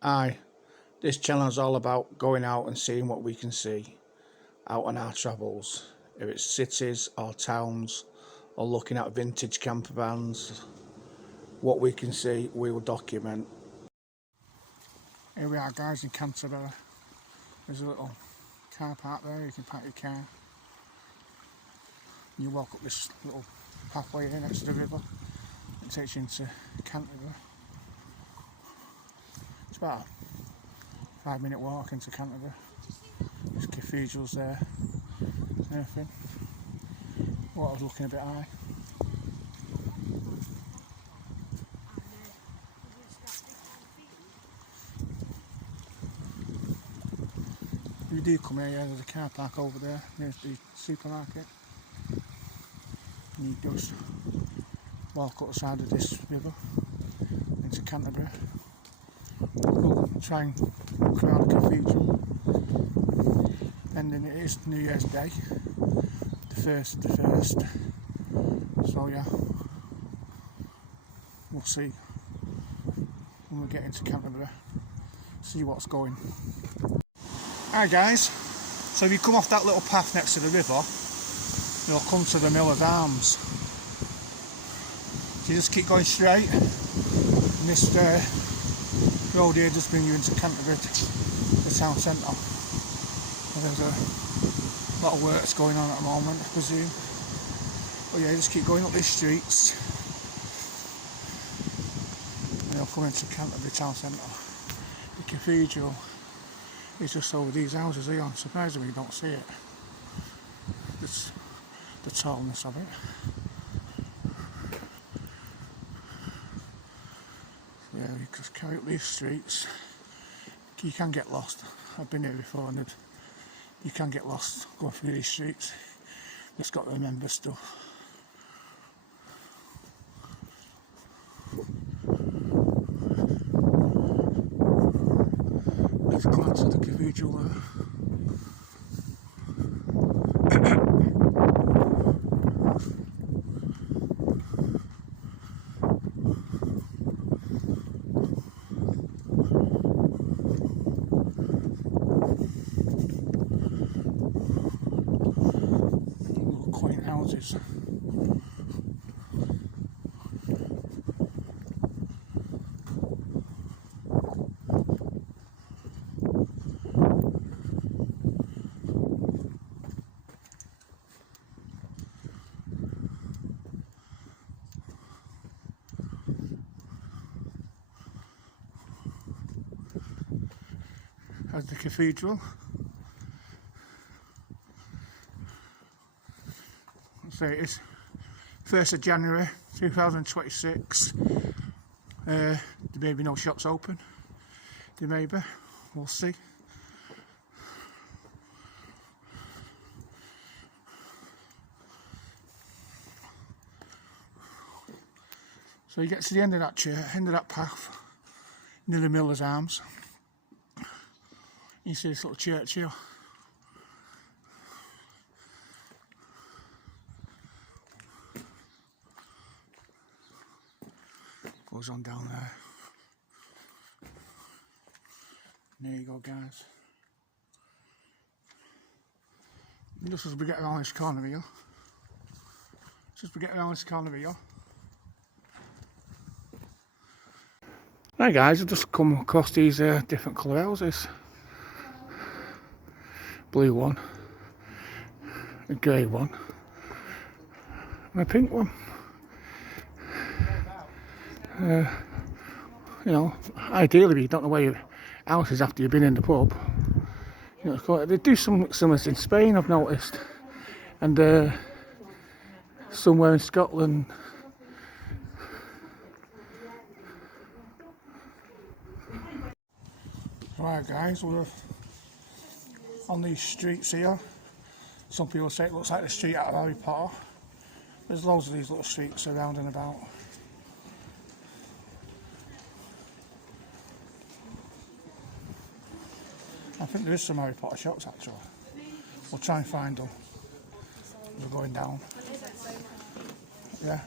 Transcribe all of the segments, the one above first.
Aye, this channel is all about going out and seeing what we can see out on our travels, if it's cities or towns or looking at vintage camper vans. What we can see, we will document. Here we are, guys, in Canterbury. There's a little car park there, you can park your car. You walk up this little pathway here next to the river. It takes you into Canterbury. It's about a 5-minute walk into Canterbury. There's cathedrals there, everything. Water's looking a bit high. If you do come here, yeah, there's a car park over there near the supermarket. And you just walk up the side of this river into Canterbury. We'll try and look around the cathedral. And then it is New Year's Day, the 1st of the 1st. So yeah, we'll see when we get into Canterbury, see what's going. Alright guys, so if you come off that little path next to the river, you'll come to the Miller's Arms. So you just keep going straight, and this road here just brings you into Canterbury, the town centre. There's a lot of works going on at the moment, I presume. But yeah, just keep going up these streets, and you'll come into Canterbury town centre. The cathedral is just over these houses here. I'm surprised that we don't see it. It's the tallness of it. Yeah, you just carry up these streets. You can get lost. I've been here before, and you can get lost going through these streets. Just got to remember stuff. Let's glance at the cathedral there. Little quaint houses. As the cathedral. So it's 1st of January 2026. There may be no shops open. There may be. We'll see. So you get to the end of that end of that path, near the Miller's Arms. You see this little church here. Goes on down there. And there you go, guys. And just as we get around this corner here, Right guys, I've just come across these different colour houses. Blue one, a grey one, and a pink one. You know, ideally you don't know where your house is after you've been in the pub. You know, they do some in Spain, I've noticed, and somewhere in Scotland. Right guys, we're on these streets here. Some people say it looks like the street out of Harry Potter. There's loads of these little streets around and about. I think there is some Harry Potter shops actually. We'll try and find them. We're going down. Yeah.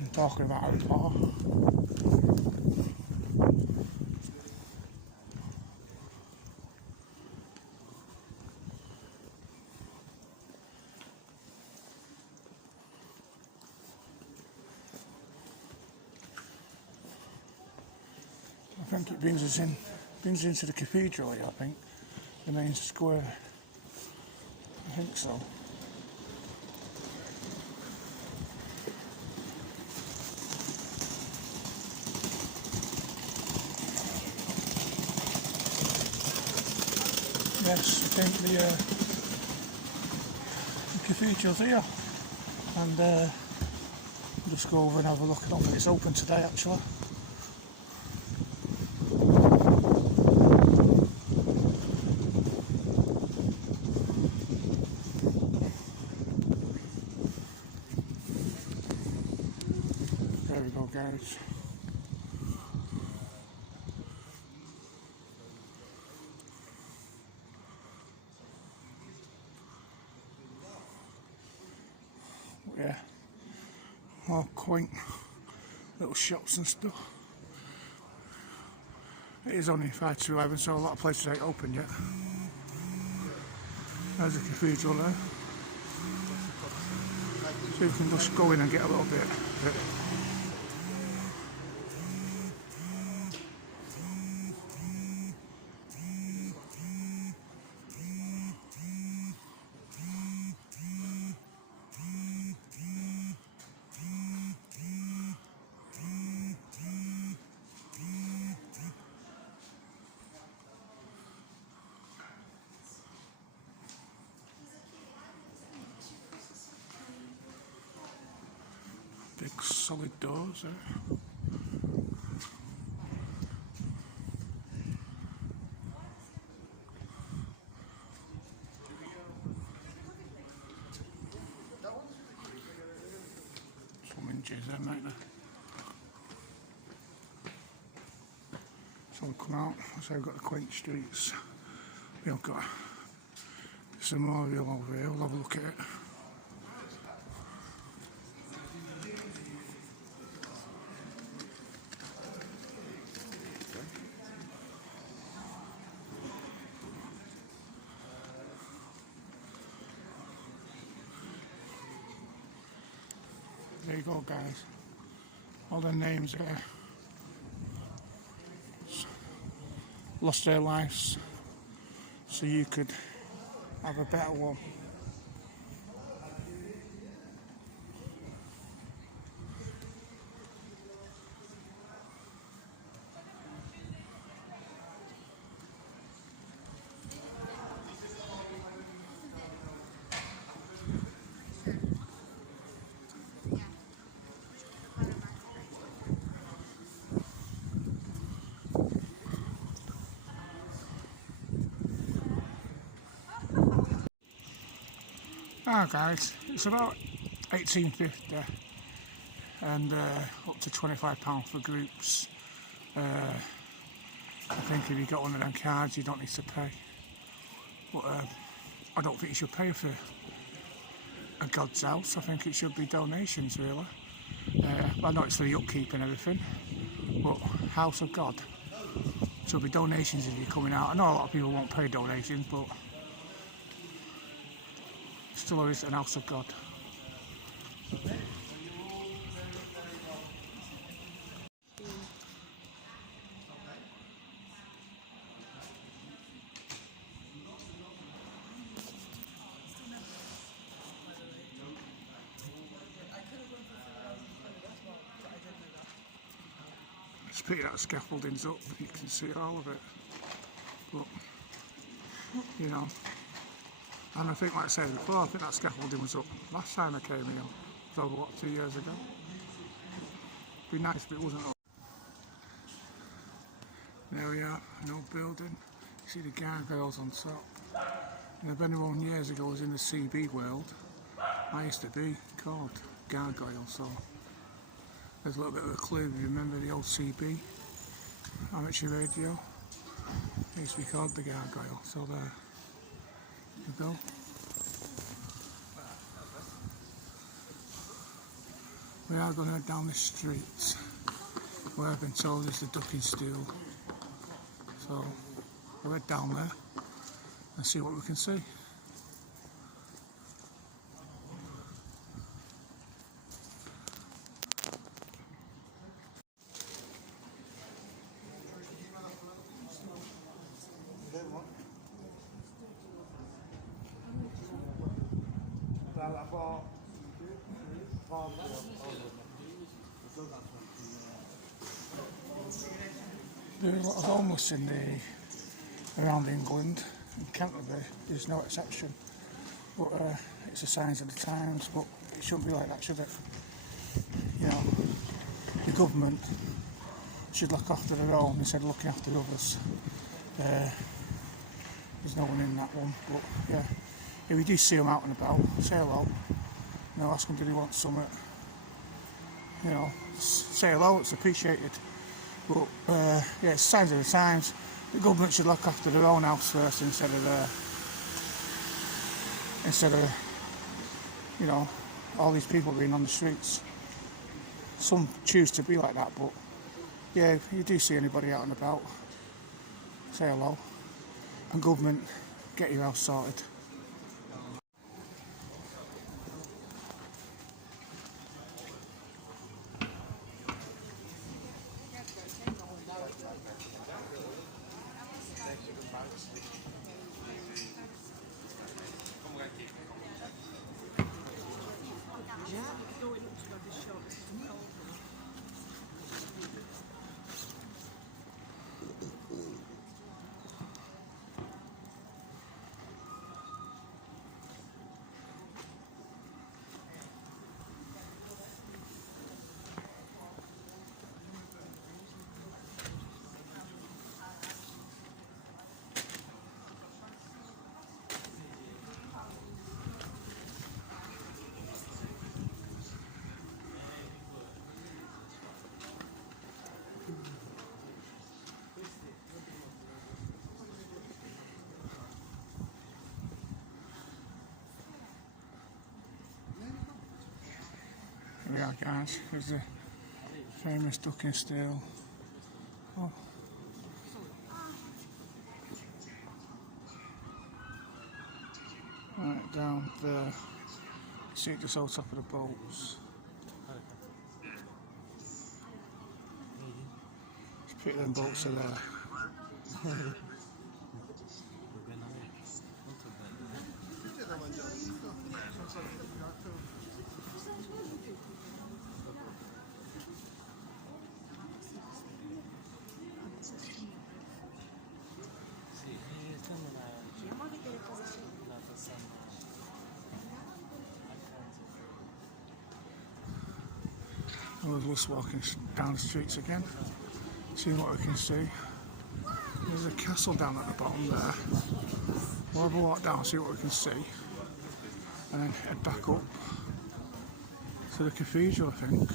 I'm talking about Harry Potter. I think it brings us into the cathedral here, I think, the main square. I think so. Yes, I think the cathedral's here, and we'll just go over and have a look. I don't think it's open today actually. There we go, guys. Yeah, all quaint little shops and stuff. It is only 5 to 11, so a lot of places ain't open yet. There's a cathedral there. So you can just go in and get a little bit. Big solid doors there. Some inches there, mate. So we'll come out, so we've got the quaint streets. We've got some memorial over here, we'll have a look at it. There you go, guys. All the names there. Lost their lives so you could have a better one. Ah, guys, it's about 1850 and up to £25 for groups. I think if you got one of them cards you don't need to pay, but I don't think you should pay for a God's house. I think it should be donations really. I know it's for the upkeep and everything, but House of God should be donations if you're coming out. I know a lot of people won't pay donations, but still is an house of God. It's pity that scaffolding's up, you can see all of it, but you know. And I think, like I said before, I think that scaffolding was up last time I came here. It was over, what, 2 years ago? It'd be nice if it wasn't up. There we are, an old building. You see the gargoyles on top. And if anyone years ago was in the CB world, I used to be called Gargoyle, so there's a little bit of a clue. You remember the old CB amateur radio? It used to be called the Gargoyle, so there. You go. We are going to head down this street where I've been told is the ducking stool, so we'll head down there and see what we can see. There are a lot of homeless around England, and Canterbury is no exception. But it's the signs of the times, but it shouldn't be like that, should it? You know, the government should look after their own instead of looking after others. There's no one in that one, but yeah, if you do see them out and about, say hello. You know, ask them, do they want something? You know, say hello, it's appreciated. But yeah, it's signs of the times. The government should look after their own house first instead of you know, all these people being on the streets. Some choose to be like that, but yeah, if you do see anybody out and about, say hello. And government, get your house sorted. Here we are, guys. Here's the famous ducking steel. Oh. Right down there. See it just on top of the boats. Just put them boats are there. We're just walking down the streets again, seeing what we can see. There's a castle down at the bottom there. We'll have a walk down, see what we can see, and then head back up to the cathedral, I think.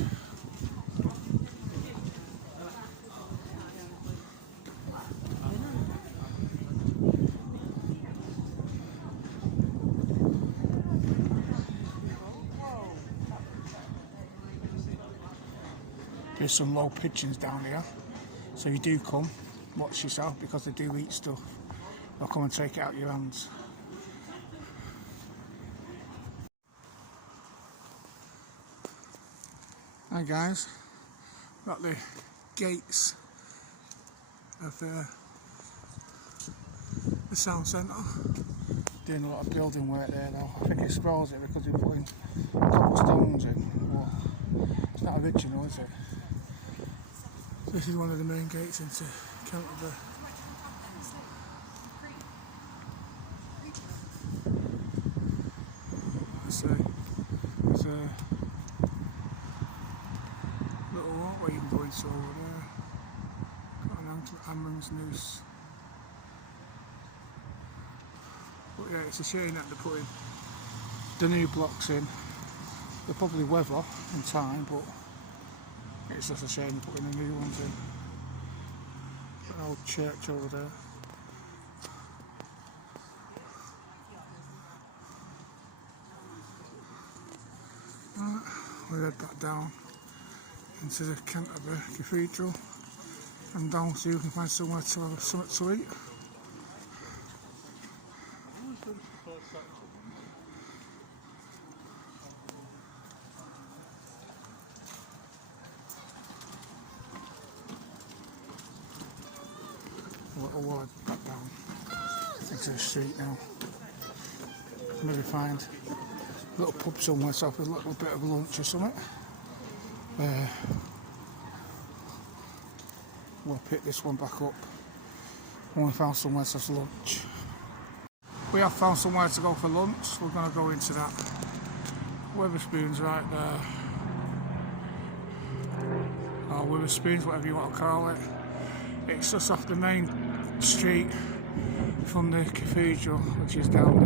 There's some low pigeons down here, so you do come, watch yourself, because they do eat stuff. They'll come and take it out of your hands. Hi guys, got the gates of the sound centre. Doing a lot of building work there though. I think it spoils it because they're putting a couple of stones in. Well, it's not original, is it? This is one of the main gates into Canterbury. So there's a little walkway you can go into over there. Got an Amron's noose. But yeah, it's a shame that they're putting the new blocks in. They'll probably weather in time, but it's just a shame putting the new ones in. Got an old church over there. Right, we head back down into the Canterbury Cathedral and down, see if we can find somewhere to have something to eat. A little wide back down into the street now. Maybe find little pub somewhere to have a little bit of lunch or something. We'll pick this one back up when we found somewhere to have lunch. We have found somewhere to go for lunch. We're going to go into that Wetherspoons right there. Or Wetherspoons, whatever you want to call it. It's just off the main street from the cathedral, which is down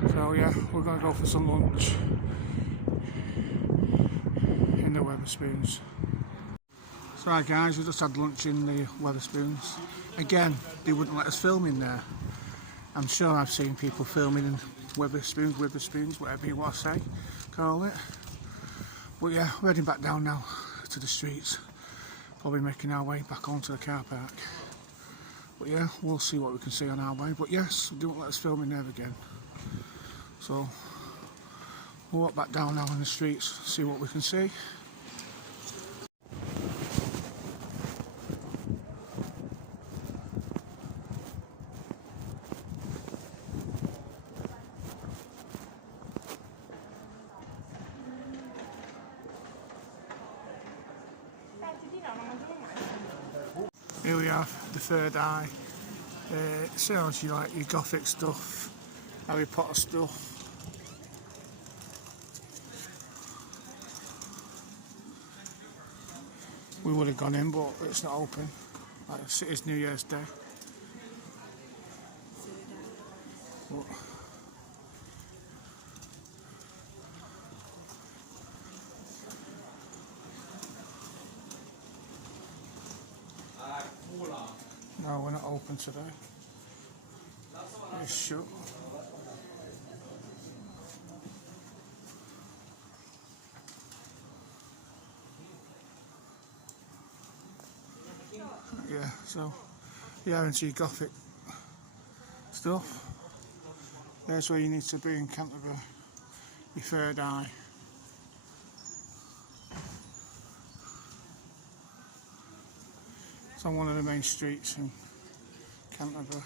there. So yeah, we're going to go for some lunch in the Wetherspoons. So right guys, we just had lunch in the Wetherspoons. Again, they wouldn't let us film in there. I'm sure I've seen people filming in Wetherspoons, whatever you want to say, call it. But yeah, we're heading back down now to the streets. Probably making our way back onto the car park. But yeah, we'll see what we can see on our way. But yes, they won't let us film in there again. So we'll walk back down now in the streets, see what we can see. Here we have the third eye. It sells you like your gothic stuff, Harry Potter stuff. We would have gone in, but it's not open. Like it is New Year's Day. But no, we're not open today. It's shut. Yeah, so yeah, into your gothic stuff. There's where you need to be in Canterbury. Your third eye. It's on one of the main streets in Canterbury.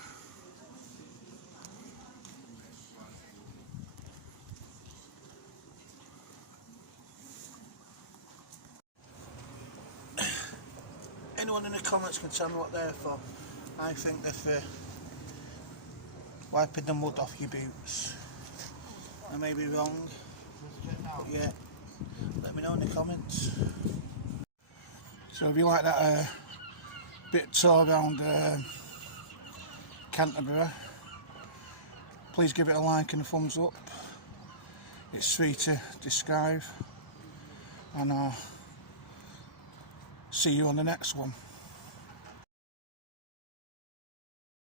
Anyone in the comments can tell me what they're for. I think they're for wiping the mud off your boots. I may be wrong, but yeah, let me know in the comments. So if you like that bit tour around Canterbury, please give it a like and a thumbs up. It's free to describe, and I'll see you on the next one.